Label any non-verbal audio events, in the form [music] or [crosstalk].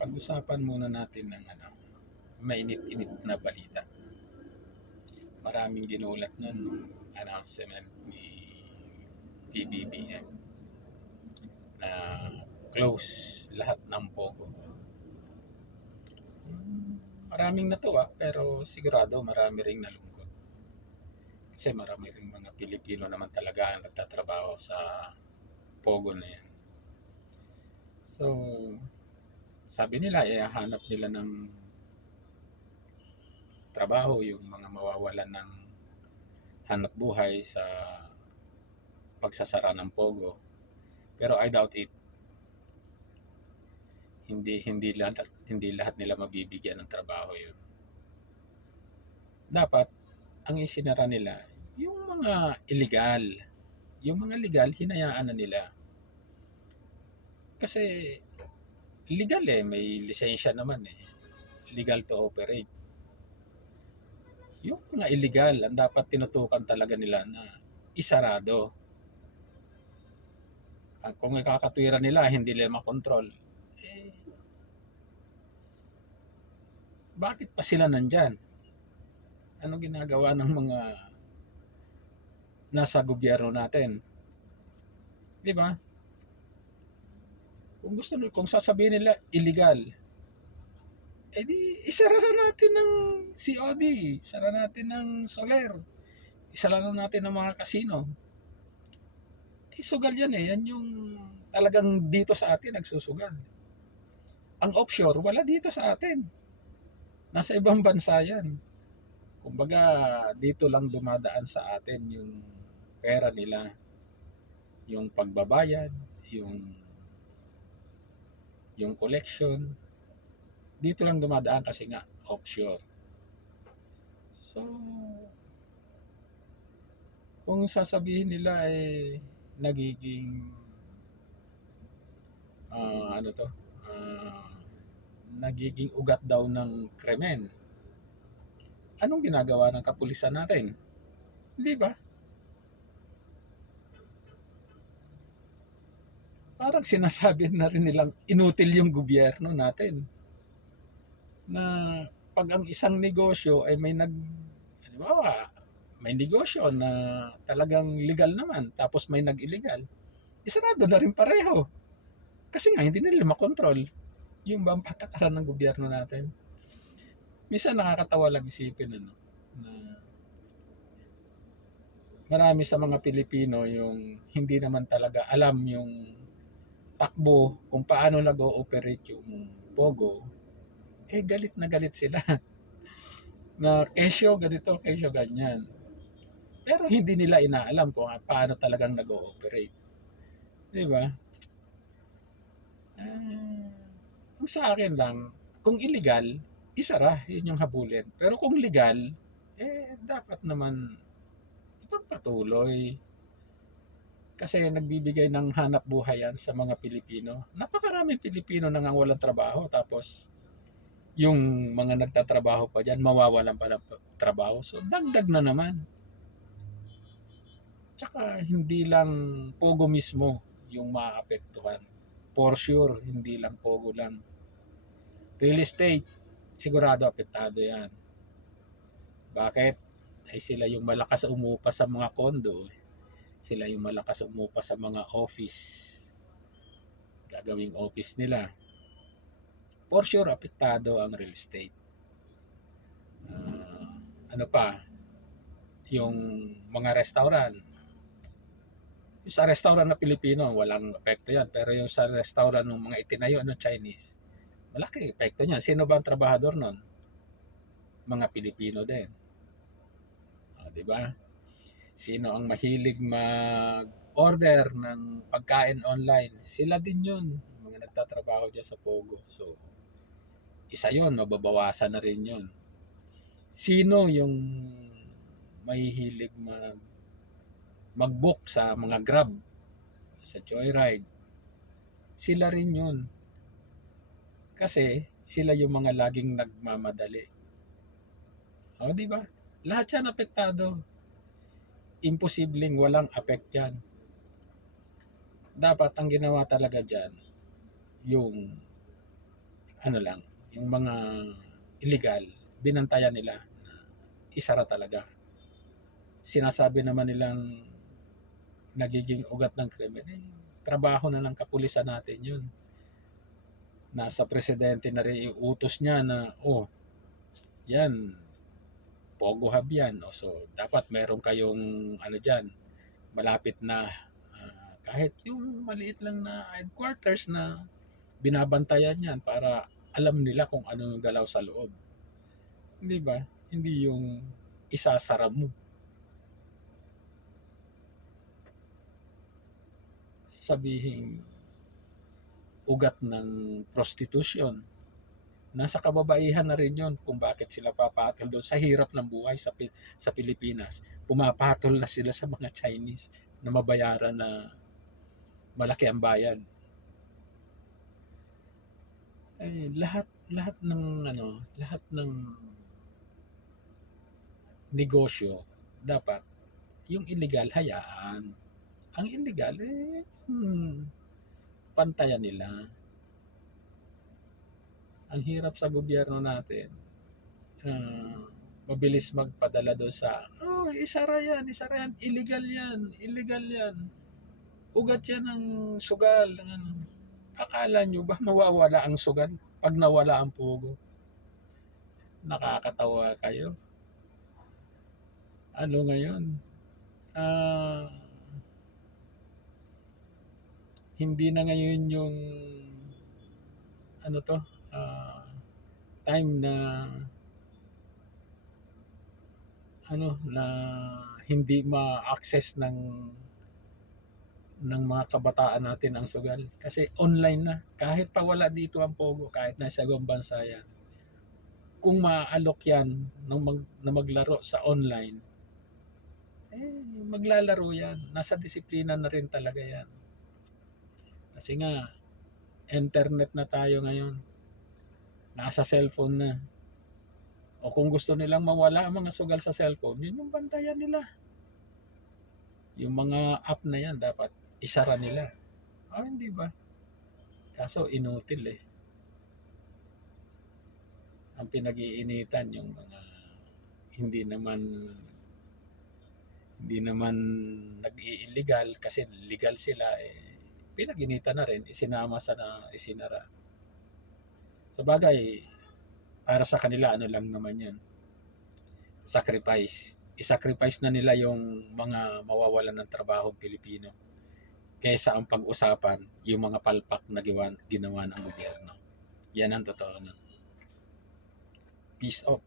pag-usapan muna natin ng ano, mainit-init na balita. Maraming ginulat nun announcement ni PBBM na close lahat ng Pogo. Maraming natuwa pero sigurado marami ring nalungkot. Kasi marami ring mga Pilipino naman talaga ang nagtatrabaho sa Pogo na yan. So, sabi nila, iahanap nila ng trabaho yung mga mawawalan ng hanap buhay sa pagsasara ng Pogo. Pero I doubt it. Hindi hindi lahat hindi lahat nila mabibigyan ng trabaho 'yun. Dapat ang isinara nila yung mga illegal. Yung mga legal hinayaan na nila. Kasi legal eh, may lisensya naman eh. Legal to operate. Yung mga illegal, ang dapat tinutukan talaga nila na isarado. At kung ikakatwira nila, hindi nila makontrol, eh, bakit pa sila nandyan? Ano ginagawa ng mga nasa gobyerno natin? Di ba? Kung gusto nila, kung sasabihin nila illegal, eh di isara na natin ng COD, isara natin ng Soler, isara na natin ng mga kasino. Eh, sugal yan eh. Yan yung talagang dito sa atin nagsusugal. Ang offshore, wala dito sa atin. Nasa ibang bansa yan. Kumbaga, dito lang dumadaan sa atin yung pera nila. Yung pagbabayad, yung yung collection. Dito lang dumadaan kasi nga offshore. So, kung sasabihin nila eh nagiging ah, ano to ah, nagiging ugat daw ng krimen anong ginagawa ng kapulisan natin hindi ba parang sinasabi na rin nilang inutil yung gobyerno natin na pag ang isang negosyo ay may nag halimbawa may negosyo na talagang legal naman tapos may nag-illegal, isarado na rin pareho. Kasi nga hindi nila makontrol yung bang patakaran ng gobyerno natin. Minsan nakakatawa lang isipin ano, na marami sa mga Pilipino yung hindi naman talaga alam yung takbo kung paano nag-ooperate yung Pogo, eh galit na galit sila. [laughs] na kesyo ganito, kesyo ganyan. Pero hindi nila inaalam kung paano talagang nag-ooperate. Di ba? Ang sa akin lang, kung illegal, isara, yun yung habulin. Pero kung legal, eh, dapat naman ipagpatuloy. Kasi nagbibigay ng hanap buhay yan sa mga Pilipino. Napakaraming Pilipino nang walang trabaho. Tapos, yung mga nagtatrabaho pa dyan, mawawalan pa ng trabaho. So, dagdag na naman. Tsaka hindi lang Pogo mismo yung maapektuhan. For sure, hindi lang Pogo lang. Real estate, sigurado apektado yan. Bakit? Ay sila yung malakas umupa sa mga kondo. Sila yung malakas umupa sa mga office. Gagawing office nila. For sure, apektado ang real estate. Ah, ano pa? Yung mga restaurant, yung sa restaurant na Pilipino, walang epekto yan. Pero yung sa restaurant ng mga itinayo ng Chinese, malaki epekto niyan. Sino ba ang trabahador nun? Mga Pilipino din. O, di ba? Sino ang mahilig mag-order ng pagkain online? Sila din yun. Mga nagtatrabaho dyan sa Pogo. So, isa yon mababawasan na rin yun. Sino yung mahihilig mag mag-book sa mga Grab, sa Joyride, sila rin yun. Kasi sila yung mga laging nagmamadali. O, di ba? Lahat yan apektado. Imposibleng walang apek yan. Dapat ang ginawa talaga dyan, yung ano lang, yung mga illegal, binantayan nila isara talaga. Sinasabi naman nilang nagiging ugat ng krimen, eh, trabaho na ng kapulisan natin yun. Nasa presidente na rin iutos niya na, oh, yan, Pogo Hub yan. O, so, dapat meron kayong, ano dyan, malapit na, ah, kahit yung maliit lang na headquarters na binabantayan yan para alam nila kung ano yung galaw sa loob. Hindi ba? Hindi yung isasara mo. Sabihin ugat ng prostitution. Nasa kababaihan na rin yun kung bakit sila papatol doon sa hirap ng buhay sa, sa Pilipinas. Pumapatol na sila sa mga Chinese na mabayaran na malaki ang bayad. Eh, lahat lahat ng ano, lahat ng negosyo dapat yung illegal hayaan. Ang illegal eh hmm, pantayan nila. Ang hirap sa gobyerno natin. ah, mabilis magpadala doon sa, oh, isara yan, isara yan, illegal yan, illegal yan. Ugat yan ng sugal. Akala nyo ba [laughs] mawawala ang sugal pag nawala ang pugo? Nakakatawa kayo. Ano ngayon? Ah, hindi na ngayon yung ano to, time na ano na hindi ma-access ng ng mga kabataan natin ang sugal. Kasi online na. Kahit pa wala dito ang pogo kahit nasa ibang bansa yan kung maalok yan ng mag, na maglaro sa online eh maglalaro yan. Nasa disiplina na rin talaga yan. Kasi nga internet na tayo ngayon nasa cellphone na. O kung gusto nilang mawala ang mga sugal sa cellphone yun yung bantayan nila. Yung mga app na yan dapat isara nila. Ah hindi ba? Kaso inutil eh. Ang pinag-iinitan yung mga hindi naman hindi naman nag-illegal kasi legal sila eh. Pinag-initan na rin isinama sa na isinara sa bagay para sa kanila ano lang naman yan. Sacrifice. Isacrifice na nila yung mga mawawalan ng trabaho Pilipino kaysa ang pag-usapan yung mga palpak na ginawa, ginawa ng gobyerno. Yan ang totoo nun. Peace out